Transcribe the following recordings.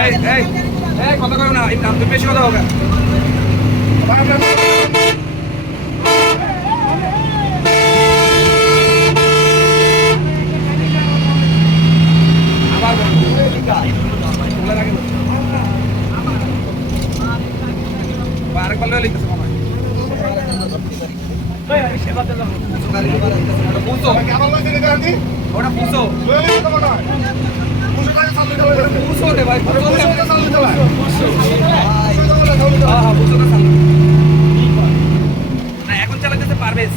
এই এই এই কথা হবে আরেকবার লিখতেছে মামা সেবা দিলাম পুষো ওটা পুষো এখন চালাইতেছে পারভেজ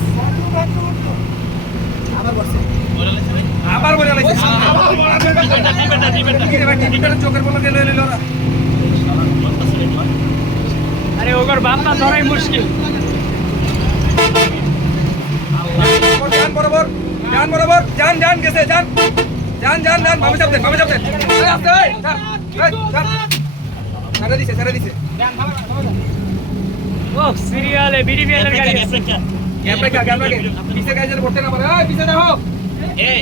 আবার বলে চোখের বলে গেল এলো আরে ওগর বাপ না ধরাই মুশকিল যান বরাবর যান বরাবর যান যান গেছে যান যান যান যান ভাবে চাপ দেন ভাবে চাপ দেন আস্তে। ছেড়ে দিছে ছেড়ে দিছে। ও সিরিয়ালে বিডিবিএল এর গাড়ি গ্যাপ রেখে গ্যাপ রেখে পিছে গাড়ি যেন পড়তে না পারে। এই পিছে দেখো। এই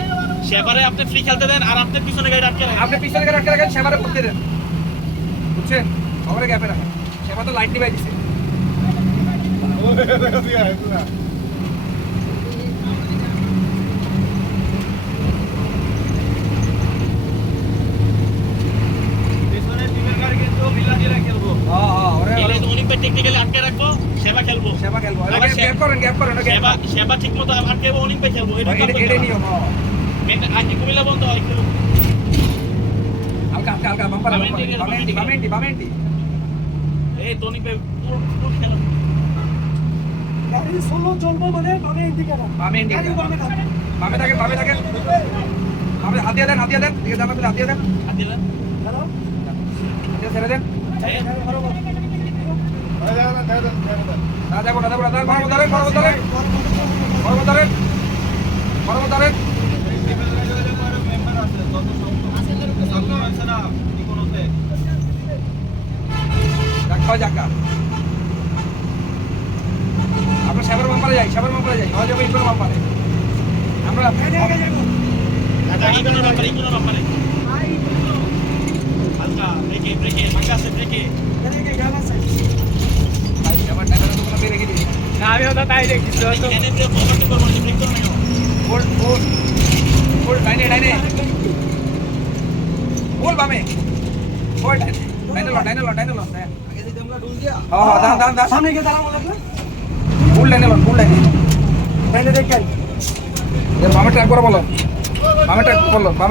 সেবারে আপনি ফ্রি খেলতে দেন আর আপনার পিছনে গাড়ি আটকে রাখেন। আপনি পিছনে গাড়ি আটকে রাখেন সেবারে পড়তে দেন। বুঝছেন? সবারে গ্যাপে রাখেন। সেবা তো লাইট নিবাই দিছে হ্যাঁ হ্যাঁ ওরে এই ওরে অনেক টেকনিক্যালি আটকে রাখব সেবা খেলব। সেবা খেলব। গ্যাপ করেন গ্যাপ করেন সেবা সেবা ঠিক মতো আটকে অনেক পে খেলব এটা এটা নিয়ম মেন আজকে কুমিল্লা বন্ধ হয় খেলব হালকা হালকা হালকা বাম্পার বামেন্টি বামেন্টি বামেন্টি বামেন্টি এই ধোনি পে পুরো পুরো খেলো। গাড়ি ষোলো চলবো মানে বামে ইন্ডিকেটার বামেন্টি গাড়ি বামে থাকবে বামে থাকেন বামে থাকেন। বামে হাত দিয়ে দেন হাত দিয়ে দেন দিকে জামা হাত দিয়ে দেন। হাত দিলেন হ্যালো? দিয়ে ছেড়ে দেন। আমরা সাবার বাম্পারে যাই সাবার বাম্পারে যাই হয়ে ইন্টার বাম্পারে আমরা আমিও তো তাই দেখছি তো ডাইনে ডাইনে ফুল বামে। ফুল ডাইনে ডাইনে লো ডাইনে লো ডাইনে লো হ্যাঁ। হ্যাঁ সামনে গিয়ে ডাইনে লো ডাইনে। তাইলে দেখেন বামে ট্র্যাক করে বলো। বামে ট্র্যাক বলো বামে